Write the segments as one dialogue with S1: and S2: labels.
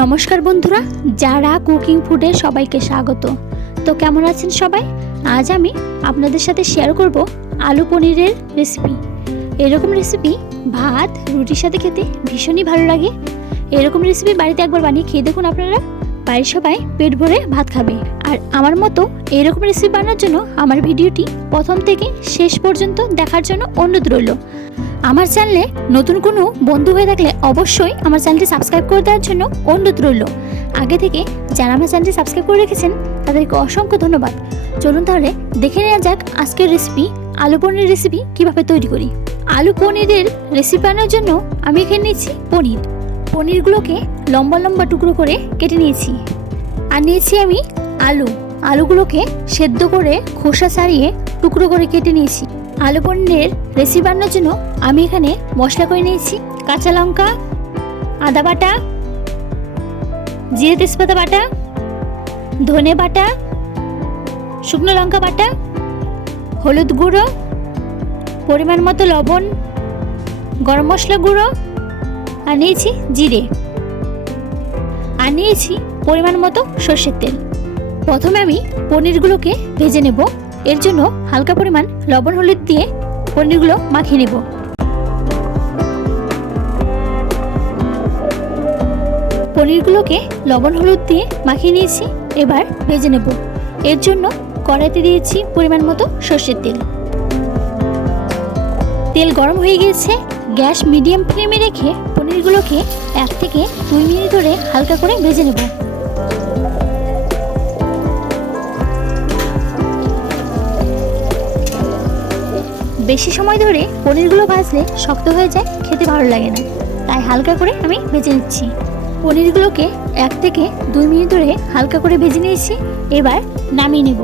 S1: নমস্কার বন্ধুরা, যারা কুকিং ফুডে সবাইকে স্বাগত। তো কেমন আছেন সবাই? আজ আমি আপনাদের সাথে শেয়ার করব আলু পনিরের রেসিপি এরকম রেসিপি ভাত, রুটির সাথে খেতে ভীষণই ভালো লাগে। এরকম রেসিপি বাড়িতে একবার বানিয়ে খেয়ে দেখুন আপনারা। বাড়ির সবাই পেট ভরে ভাত খাবে। আর আমার মতো এরকম রেসিপি বানানোর জন্য আমার ভিডিওটি প্রথম থেকে শেষ পর্যন্ত দেখার জন্য অনুরোধ রইল। আমার চ্যানেলে নতুন কোনো বন্ধু হয়ে থাকলে অবশ্যই আমার চ্যানেলটি সাবস্ক্রাইব করে দেওয়ার জন্য অনুরোধ রইল। আগে থেকে যারা আমার চ্যানেলটি সাবস্ক্রাইব করে রেখেছেন, তাদেরকে অসংখ্য ধন্যবাদ। চলুন তাহলে দেখে নেওয়া যাক আজকের রেসিপি আলু পনির রেসিপি কীভাবে তৈরি করি। আলু পনিরের রেসিপি বানানোর জন্য আমি এখানে নিয়েছি পনির। পনিরগুলোকে লম্বা লম্বা টুকরো করে কেটে নিয়েছি। আর নিয়েছি আমি আলু। আলুগুলোকে সেদ্ধ করে খোসা ছাড়িয়ে টুকরো করে কেটে নিয়েছি। আলু পনিরের রেসিপি বানানোর জন্য আমি এখানে মশলা করে নিয়েছি। কাঁচা লঙ্কা, আদা বাটা, জিরে তেজপাতা বাটা, ধনে বাটা, শুকনো লঙ্কা বাটা, হলুদ গুঁড়ো, পরিমাণ মতো লবণ, গরম মশলা গুঁড়ো, আর নিয়েছি জিরে। আর নিয়েছি পরিমাণ মতো সর্ষের তেল। প্রথমে আমি পনিরগুলোকে ভেজে নেব। এর জন্য হালকা পরিমাণ লবণ হলুদ দিয়ে পনিরগুলো মাখিয়ে নেব। পনিরগুলোকে লবণ হলুদ দিয়ে মাখিয়ে নিয়েছি, এবার ভেজে নেব। এর জন্য কড়াইতে দিয়েছি পরিমাণ মতো সর্ষের তেল। তেল গরম হয়ে গিয়েছে, গ্যাস মিডিয়াম ফ্লেমে রেখে পনিরগুলোকে এক থেকে দুই মিনিট ধরে হালকা করে ভেজে নেব। বেশি সময় ধরে পনিরগুলো ভাজলে শক্ত হয়ে যায়, খেতে ভালো লাগে না। তাই হালকা করে আমি ভেজে নিচ্ছি। পনিরগুলোকে এক থেকে দুই মিনিট ধরে হালকা করে ভেজে নিয়েছি, এবার নামিয়ে নেব।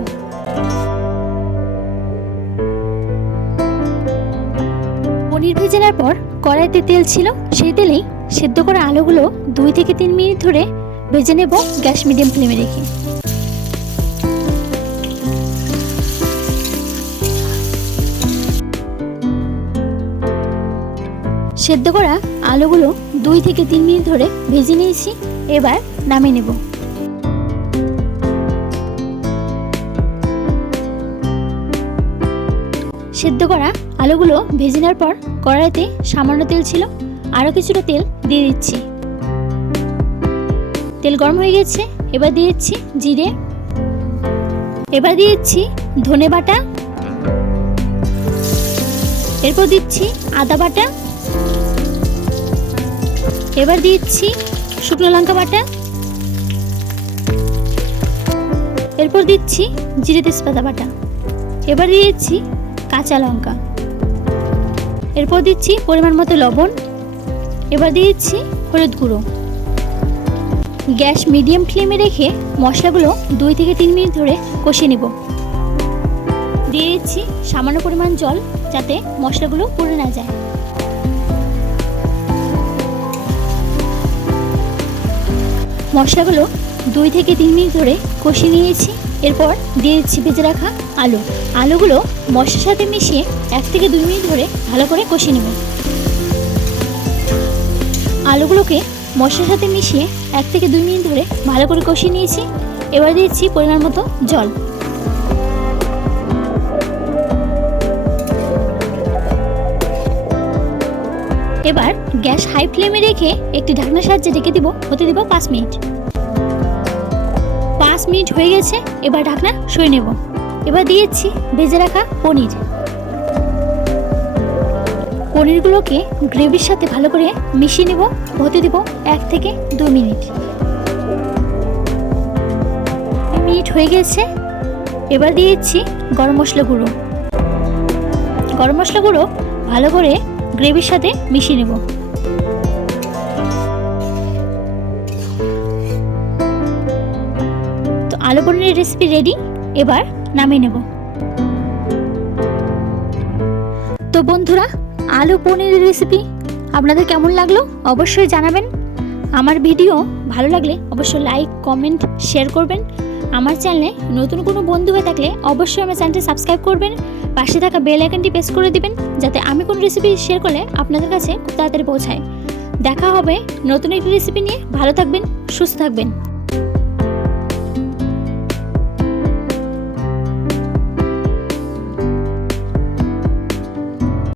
S1: পনির ভেজে নেওয়ার পর কড়াইতে তেল ছিল, সেই তেলেই সেদ্ধ করা আলুগুলো দুই থেকে তিন মিনিট ধরে ভেজে নেব গ্যাস মিডিয়াম ফ্লেমে রেখে। সেদ্ধ করা আলুগুলো দুই থেকে তিন মিনিট ধরে ভেজে নিয়েছি, এবার নামিয়ে নেব। সেদ্ধ করা আলুগুলো ভেজে নেওয়ার পর কড়াইতে সামান্য তেল ছিল, আরও কিছুটা তেল দিয়ে দিচ্ছি। তেল গরম হয়ে গেছে, এবার দিয়ে দিচ্ছি জিরে। এবার দিয়ে দিচ্ছি ধনে বাটা। এরপর দিচ্ছি আদা বাটা। এবার দিচ্ছি শুকনো লঙ্কা বাটা। এরপর দিচ্ছি জিরে তেজপাতা বাটা। এবার দিয়ে দিচ্ছি কাঁচা লঙ্কা। এরপর দিচ্ছি পরিমাণ মতো লবণ। এবার দিয়ে দিচ্ছি হলুদ গুঁড়ো। গ্যাস মিডিয়াম ফ্লেমে রেখে মশলাগুলো দুই থেকে তিন মিনিট ধরে কষিয়ে নেব। দিয়ে দিচ্ছি সামান্য পরিমাণ জল যাতে মশলাগুলো পুড়ে না যায়। মশলাগুলো দুই থেকে তিন মিনিট ধরে কষিয়ে নিয়েছি। এরপর দিয়েছি ভেজে রাখা আলু। আলুগুলো মশলার সাথে মিশিয়ে এক থেকে দুই মিনিট ধরে ভালো করে কষিয়ে নেব। আলুগুলোকে মশলার সাথে মিশিয়ে এক থেকে দুই মিনিট ধরে ভালো করে কষিয়ে নিয়েছি। এবার দিয়েছি পরিমাণ মতো জল। এবার গ্যাস হাই ফ্লেমে রেখে একটি ঢাকনার সাহায্যে রেখে দিব, হতে দিব পাঁচ মিনিট। পাঁচ মিনিট হয়ে গেছে, এবার ঢাকনা সরিয়ে নেব। এবার দিয়েছি ভেজে রাখা পনির। পনিরগুলোকে গ্রেভির সাথে ভালো করে মিশিয়ে নেব, হতে দেব এক থেকে দু মিনিট। মিনিট হয়ে গেছে, এবার দিয়েছি গরম মশলা গুঁড়ো। গরম মশলা গুঁড়ো ভালো করে গ্রেভির সাথে মিশিয়ে নেব। তো আলু পনিরের রেসিপি রেডি এবার নামিয়ে নেব। তো বন্ধুরা, আলু পনিরের রেসিপি আপনাদের কেমন লাগল অবশ্যই জানাবেন। আমার ভিডিও ভালো লাগলে অবশ্যই লাইক কমেন্ট শেয়ার করবেন। আমার চ্যানেলে নতুন কোনো বন্ধু হয়ে থাকলে অবশ্যই আমার চ্যানেলটি সাবস্ক্রাইব করবেন, পাশে থাকা বেল আইকনটি প্রেস করে দিবেন, যাতে আমি কোনো রেসিপি শেয়ার করলে আপনাদের কাছে খুব তাড়াতাড়ি পৌঁছায়। দেখা হবে নতুন একটি রেসিপি নিয়ে। ভালো থাকবেন, সুস্থ থাকবেন।